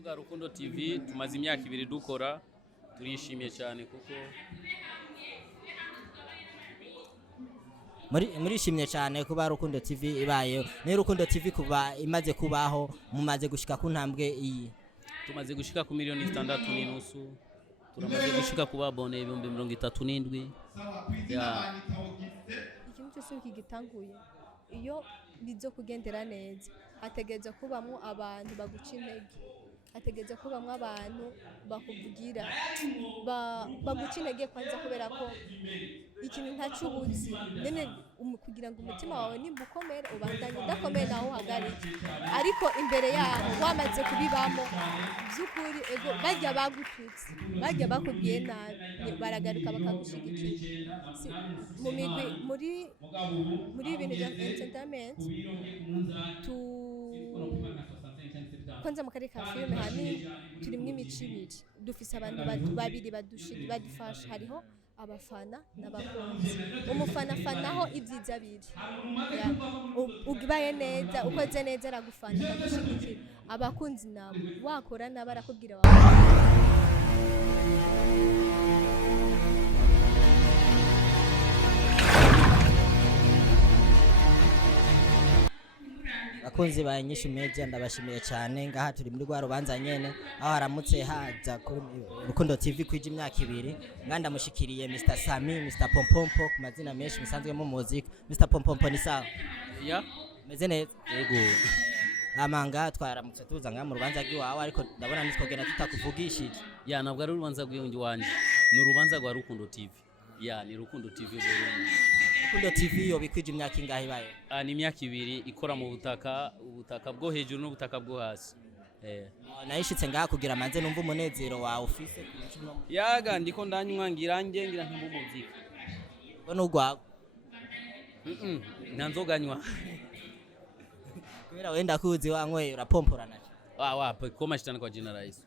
Tuvuga Rukundo TV tumaze imyaka 2 dukora turishimye cyane kuko murishimye cyane kuba Rukundo TV ibaye ni Rukundo TV kuba imaze kubaho mumaze gushika ku ntambwe iyi tumaze gushika ku miliyoni 6.5 turamaze gushika kuba abone 37,000 ya ikintu cyose kigitanguye iyo bizo kugendera neza hategeza kubamwo abantu baguca intege hategeza kubamwo abantu bakuvugira baguca intege kwanza kubera ko ikintu ntacubuzi nene kugira ngo umutima wawe nimba ukomere ubandanye udakomeye naho uhagarike ariko imbere yaho wamaze kubibamo by'ukuri ego bajya bagututse bajya bakubwiye nabi baragaruka bakagushigikira mu migwi muri ibintu bya entertainment kwanza mu karere ka filime hanini turimo imico ibiri dufise abantu babiri badufasha hariho abafana n'abakunzi umufanafanaho ibyiza biri ugibaye neza ukoze neza aragufana akagushigikira abakunzi nabo wakora nabo arakubwira abakunzi ba Inyishu Media ndabashimiye cyane ngaha turi muri rwa rubanza nyene aho haramutse haza kuri Rukundo TV kwije imyaka 2 nganda mushikiriye Mr Sami Mr Pompompo ku mazina menshi musanzwe mu muzika Mr Pompompo ni sawa ya meze neza yego amanga twaramutse tuza nga mu rubanza rw'iwawe ariko ndabona nitwogena tutakuvugishije ya nabwo ari urubanza rw'iyongi wanje ni urubanza rwa Rukundo TV ya ni Rukundo TV Burundi Rukundo TV yo bikwije imyaka ingahe baye ni imyaka 2 ikora mu ubutaka bwo hejuru n'ubutaka bwo hasi nayishitse ngaha kugira manze numva umunezero wa office yaga ndiko ndanywa ngira ngira ntumba umuzika bone ugwa ntanzoganywa kubera wenda kuzi wankwe urapomporana wapi koma shitana kwa jina rais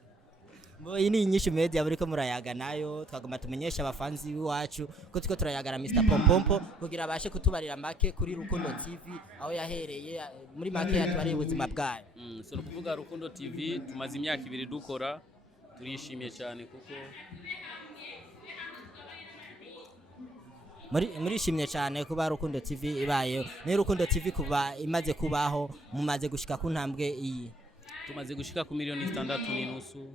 Iyi ni Inyishu Media buriko murayaga nayo twagoma tumenyesha abafanzi biwacu ko tuko turayagara Mr Pompompo kugira abashe kutubarira make kuri Rukundo TV aho yahereye muri make yatubariye ubuzima bwayo so kuvuga Rukundo TV tumaze imyaka 2 dukora turishimye cyane kuko murishimye cyane kuba Rukundo TV ibaye ni Rukundo TV kuba imaze kubaho mumaze gushika ku ntambwe iyi tumaze gushika ku miliyoni 6.5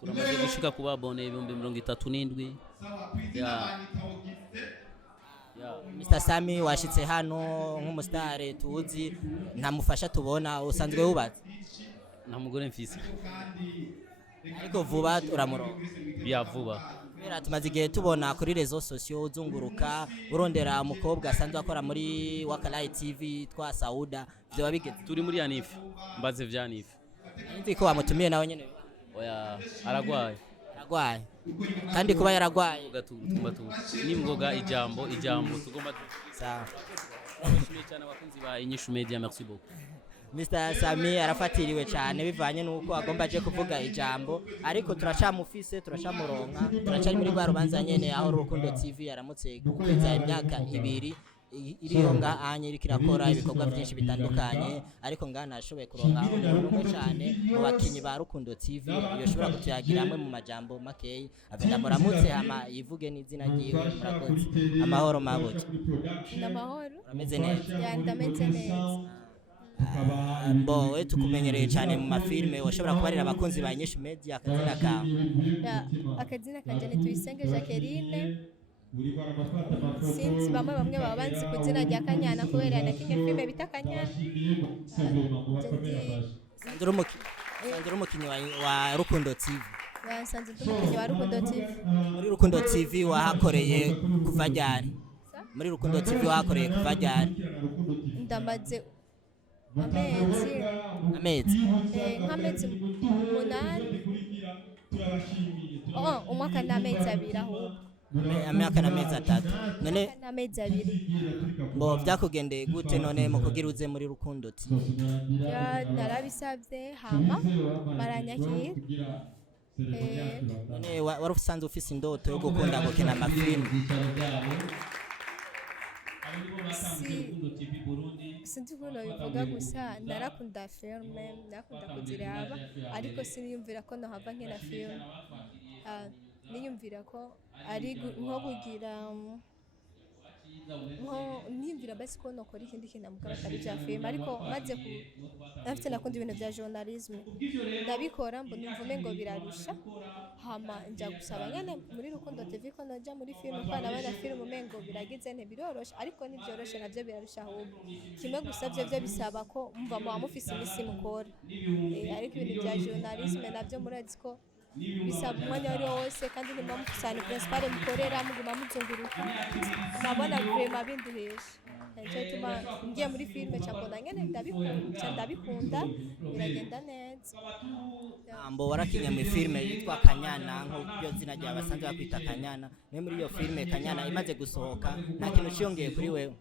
turamaze gushika kuba abone 37,000 ya Mr Sami washitse hano nk'umusitare tuzi ntamufasha tubona usanzwe wubatse nta mugore mfise ariko vuba uramuronka ya vuba kubera tumaze igihe tubona kuri rezo sosiyo uzunguruka urondera umukobwa asanzwe akora muri Wakalayi TV twa Sauda byo babigeze turi muri Anifi mbaze vya Anifi nzi ko wamutumiye nawe nyene oya aragwaye kandi kuba yaragwaye tumba nimgoga ijambo tugomba sawa Nishimiye cyane abakunzi ba Inyishu Media merci beaucoup Mr Sami arafatiriwe cyane bivanye nuko agomba aje kuvuga ijambo ariko turacamufise turacamuronka turacari muri rwa rubanza nyene aho Rukundo TV yaramutse kweza imyaka 2 iriyo nga anye ikirakora ibikorwa byinshi bitandukanye ariko ngana ashoboye kuronka umuntu cyane mu bakinyi ba Rukundo TV yoshobora kutuyagira hamwe mu majambo makeyi avenda muramutse hama yivuge n'izina ryiwe murakoze amahoro mabuke n'amahoro urameze neza ya ndameze neza mbowe tukumenyereye cyane mu mafilme washobora kubarira abakunzi ba Inyishu Media akazina kawe akazina kanje ni Tuyisenge Jacqueline sinzi bamwe baba banzi kuzina rya Kanyana kubera nakinye filme bita Kanyana Sandro umukinyi wa Rukundo TV Sanze umukinyi wa Rukundo TV muri Rukundo TV wahakoreye kuva ryari muri Rukundo TV wahakoreye kuva ryari ndamaze amezi nk'amezi 8 umwaka n'amezi 2 ahubwo amyaka n'amezi 3 none n'amezi 2 mbo byakugendeye gute none mu kugira uze muri Rukundo TV narabisabye hama baranyakira none wari usanzwe ufise indoto yo gukunda gukina amafilme si sinzi ukuntu bivuga gusa narakunda filime narakunda kuziraba ariko siniyumvira ko nohava nkina filime. Niyumvira ko ari nko kugira niyumvira basi ko nokora ikindi kintu mugabo atari bya filime ariko maze afite nakunda ibintu bya journalisme ndabikora mbona imvume ngo birarusha hama njya gusaba nyene muri Rukundo TV ko najya muri filime kwa nabana filime umengo biragize birorosha ariko nivyoroshe navyo birarusha ahubwo kimwe gusa byo bisaba ko mva mu mufisi imisi mukora ariko ibintu bya journalisme navyo murazi ko bisaba umwanya wari wose kandi ni mpamvu cyane principal mukorera muguma muzunguruka nabona vraiment binduhesha nicyo gituma ngiye muri filime cyambona nyene ndabikunda biragenda neza. Ambo warakinye mu filime yitwa Kanyana nk'ubyo zina rya basanzwe bakwita Kanyana ne muri iyo filime Kanyana imaze gusohoka nta kintu cyongeye kuri wewe?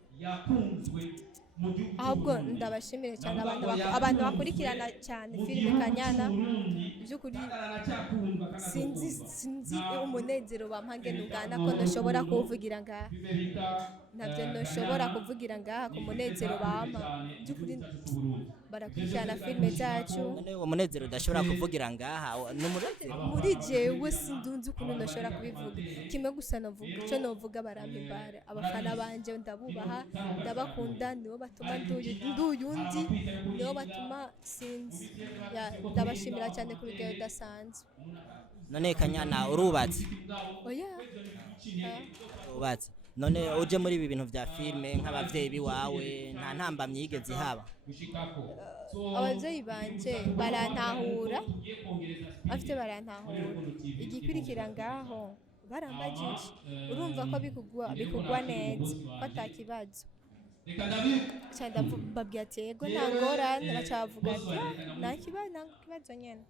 Ahubwo ndabashimire cyane abantu bakurikirana cyane filime Kanyana by'ukuri sinzi umunezero bampange nungana ko nashobora kuvugira ngaha nabyo nashobora kuvugira ngaha ku munezero bampa by'ukuri barakurikirana filime zacu. Uwo munezero udashobora kuvugira ngaha muri jewe sindunzi ukuntu nashobora kubivuga kimwe gusa navuga icyo novuga barampimbara abafana banje ndabubaha ndabakunda nibo batuma nduyundi nibo batuma sinzi ndabashimira cyane ku rugero rudasanzwe. None Kanyana urubatse? Oya urubatse. None uje muri ibi bintu vya filime nk'abavyeyi biwawe nta ntambamye yigeze haba? Abavyeyi banje barantahura afite barantahura igikurikira ngaho barambajije urumva ko bikugwa neza ko atakibazo cyane babwiye ati yego nta ngorane bacavuga ati nta kibazo nyene.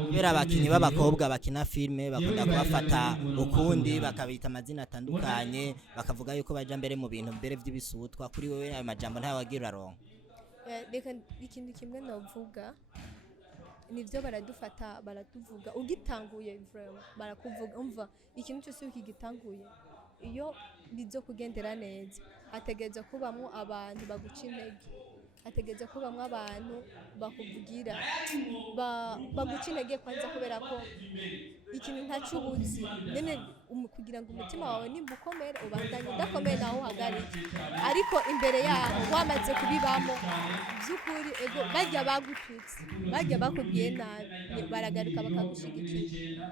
Kubera abakinyi b'abakobwa bakina filime bakunda kubafata ukundi bakabita amazina atandukanye bakavuga yuko baja mbere mu bintu mbere vy'ibisutwa kuri wewe ayo majambo ntayo wagira uraronka? Reka ikintu kimwe novuga nivyo baradufata baratuvuga ugitanguye vraiment barakuvuga umva ikintu cyose ukigitanguye iyo bizo kugendera neza hategeza kubamwo abantu baguca intege hategeza kubamwo abantu bakuvugira baguca intege kwanza kubera ko ikintu ntacubuzi nene kugira ngo umutima wawe nimba ukomere ubandanye udakomeye naho uhagarike ariko imbere yaho wamaze kubibamo by'ukuri ego bajya bagututse bajya bakubwiye nabi baragaruka bakagushigikira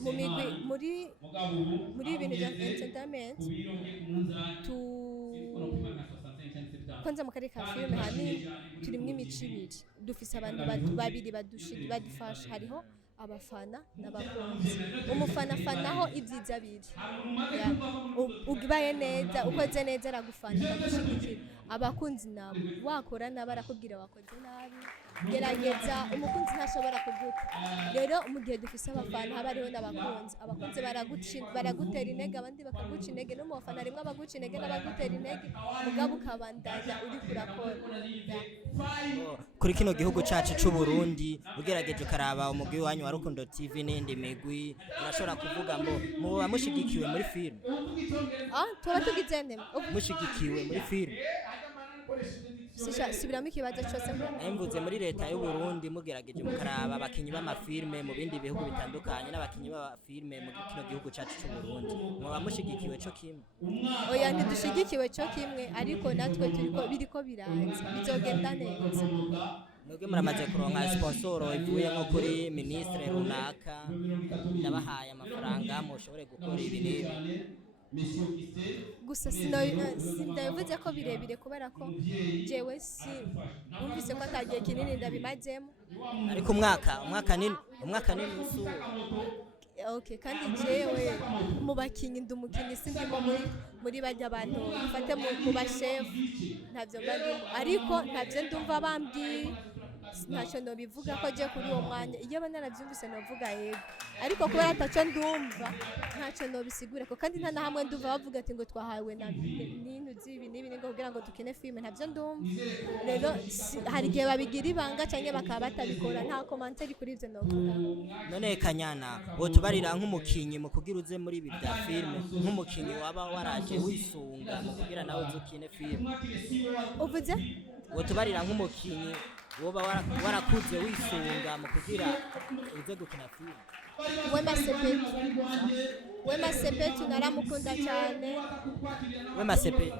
mu migwi muri ibintu bya entertainment kwanza mu karere ka filime hanini turimo imico ibiri dufise abantu babiri badufasha hariho abafana n'abakunzi. Umufana fanaho ibyiza biri ugibaye neza ukoze neza aragufana akagushigikira abakunzi nabo wakora nabo arakubwira wakoze nabi gerageza umukunzi ntashobora kuguta rero mu gihe dufise abafana haba hariho n'abakunzi abakunzi baragutera intege abandi bakaguca intege no mu bafana rimwe abaguca intege n'abagutera intege mugabo ukabandanya uri kurakora. Kuri kino gihugu cacu c'u Burundi ugerageje ukaraba umugwi wanyu wa Rukundo TV n'indi migwi urashobora kuvuga ngo muba mushigikiwe muri filime? Tuba tugizene mushigikiwe muri filime? Subiramo ikibazo cyose mvuze muri leta y'u Burundi mugerageje mukaraba abakinyi b'amafilme mu bindi bihugu bitandukanye n'abakinyi b'amafilme mu kino gihugu cacu c'u Burundi muba mushigikiwe cyo kimwe? Oya ntidushigikiwe cyo kimwe ariko natwe biriko biranze bizogenda neza. Mwebwe muramaze kuronka sponsor ivuye nko kuri ministre runaka ndabahaye amafaranga mushobore gukora ibi n'ibi? Gusa sindavuze ko birebire kubera ko jewe umvise ko atagiye kinini ndabimazemo ariko umwaka nini usu okay kandi jewe mu bakinyi ndumukinyi sindimo muri bajya abantu bafate mu ba chef ntavyo mbandi ariko ntavyo ndumva bambwiye ntacyo nobivuga ko je kuri uwo mwanya iyo aba narabyumvise novuga yego ariko kubera ataco ndumva ntacyo nobisigura ko kandi nta na hamwe ndumva bavuga ati ngo twahawe na n'intu z'ibi n'ibi ngo kugira ngo dukine filime ntabyo ndumva rero hari igihe babigira ibanga cyangwa bakaba batabikora nta komantari kuri ibyo novuga. none Kanyana wotubarira nk'umukinyi mu kugira uze muri ibi bya filime nk'umukinyi waba waraje wisunga mu kugira nawe uzukine filime uvuze wotubarira nk'umukinyi woba warakuze wisunga mu kugira uze gukina filime. Wema Sepetu naramukunda cyane. Wema Sepetu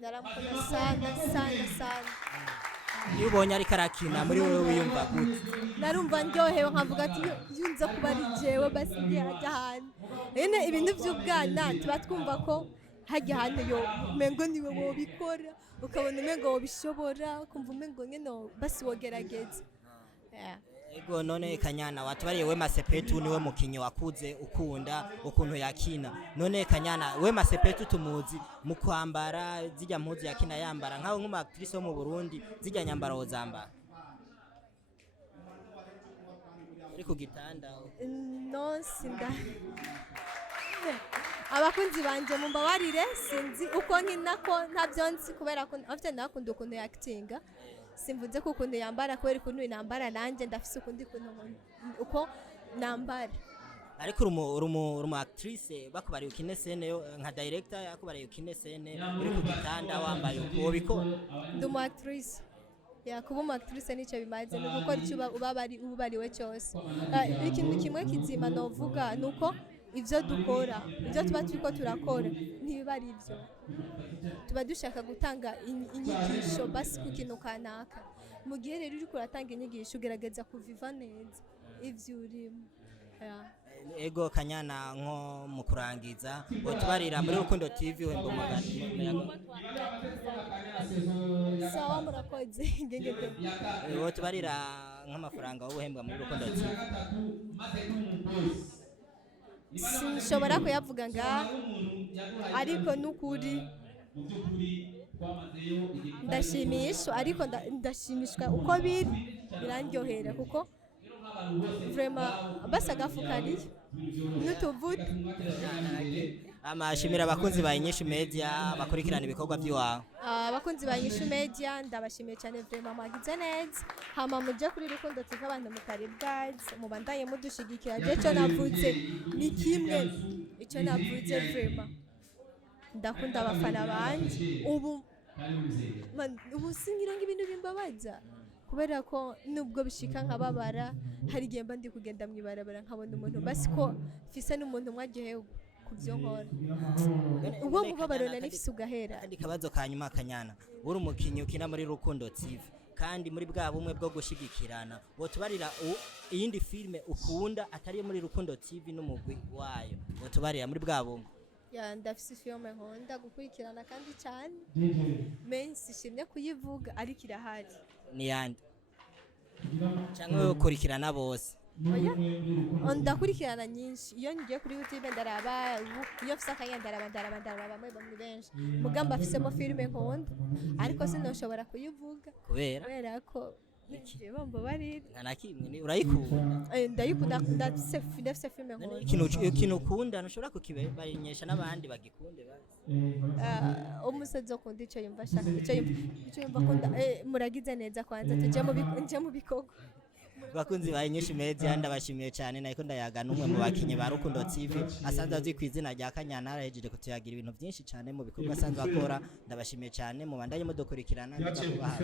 naramukunda sana iyo ubonye ariko arakina muri wowe wiyumva gute? Narumva ndyohewe nkavuga ati yunza kuba ari jewe basi ndi hajya hantu ene ibintu by'ubwana tuba twumva ko hajya hantu yo mengo niwe wobikora ukabona umengo wobishobora ukumva umengo nyene basi wogerageza. Ego none Kanyana watubariye Wema Sepetu niwe mukinyi wakuze ukunda ukuntu yakina. None Kanyana Wema Sepetu tumuzi mu kwambara zijya mpuzu yakina yambara nkaho nk'uma actrice wo mu Burundi zijya nyambaro zambara ari ku gitanda no sinda abakunzi banje mumbabarire sinzi uko nkina ko ntabyo nzi kubera ko afite nakunda ukuntu yaktinga simvuze ko ukuntu yambara kubera ukuntu inambara nanjye ndafise ukundi kuntu uko nambara ariko urumu actrice bakubariye ukine scene yo nka director yakubariye ukine scene uri ku gitanda wambaye uko bikora ndumu actrice ya kuba umu actrice nicyo bimaze ni gukora icyo ubariwe cyose. Ikintu kimwe kizima novuga nuko ivyo dukora ivyo tuba turiko turakora ntibiba ari ivyo tuba dushaka gutanga inyigisho basi ku kintu kanaka mu gihe rero uri kuratanga inyigisho ugerageza kuviva neza ivyo urimo. Ego Kanyana nko mu kurangiza wotubarira muri Rukundo TV wembo magana sawa murakoze ngengete wotubarira nk'amafaranga wohembwa muri Rukundo TV sinshobora kuyavuga nga ariko nukuri ndashimishwa ariko ndashimishwa uko birandyohera kuko vraiment basagafukari nutuvuta amashimira abakunzi ba Inyishu Media bakurikirana ibikorwa by'iwawe. Abakunzi ba Inyishu Media ndabashimiye cyane vraiment mwagize neza hama muje kuri Rukundo TV abantu mutari bwazi mubandaye mudushigikira je cyo navuze ni kimwe icyo navuze vraiment ndakunda abafana banje ubu singira ngo ibintu bimbabaza kubera ko nubwo bishika nkababara hari igihe mba ndi kugenda mwibarabara nkabona umuntu basi ko fise n'umuntu mwagiye kubyo nkora ubwo mubabaro nifise ugahera. Kandi kabazo kanyuma Kanyana uri umukinyi ukina muri Rukundo TV kandi muri bwa bumwe bwo gushigikirana wotubarira iyindi filme ukunda atari muri Rukundo TV n'umugwi wayo wotubarira muri bwa bumwe ya ndafise filme nkunda gukurikirana kandi cyane menshi shimye kuyivuga ariko irahari ni yandi cyangwa ukurikirana bose ndakurikirana nyinshi iyo ngiye kuri YouTube ndaraba iyo mfise akanya ndaraba bamwe benshi mugamba afisemo filme nkunda ariko sinoshobora kuyivuga kubera ko bambo bari nakimwe urayikunda ndayikunda ndafise filme nkunda ikintu ukunda ntushobora kukibayinyesha n'abandi bagikunde basi umusazi ukunda icyo yumva ashaka icyo yumva akunda muragize neza kwanza tujye mu bikorwa. Bakunzi ba Inyishu Media ndabashimiye cyane nako ndayaga numwe mu bakinyi ba Rukundo TV asanzwe azwi kwizina rya Kanyana arahejeje kutuyagira ibintu byinshi cyane mu bikorwa asanzwe akora ndabashimiye cyane mu bandanye mudukurikirana ndakubaha.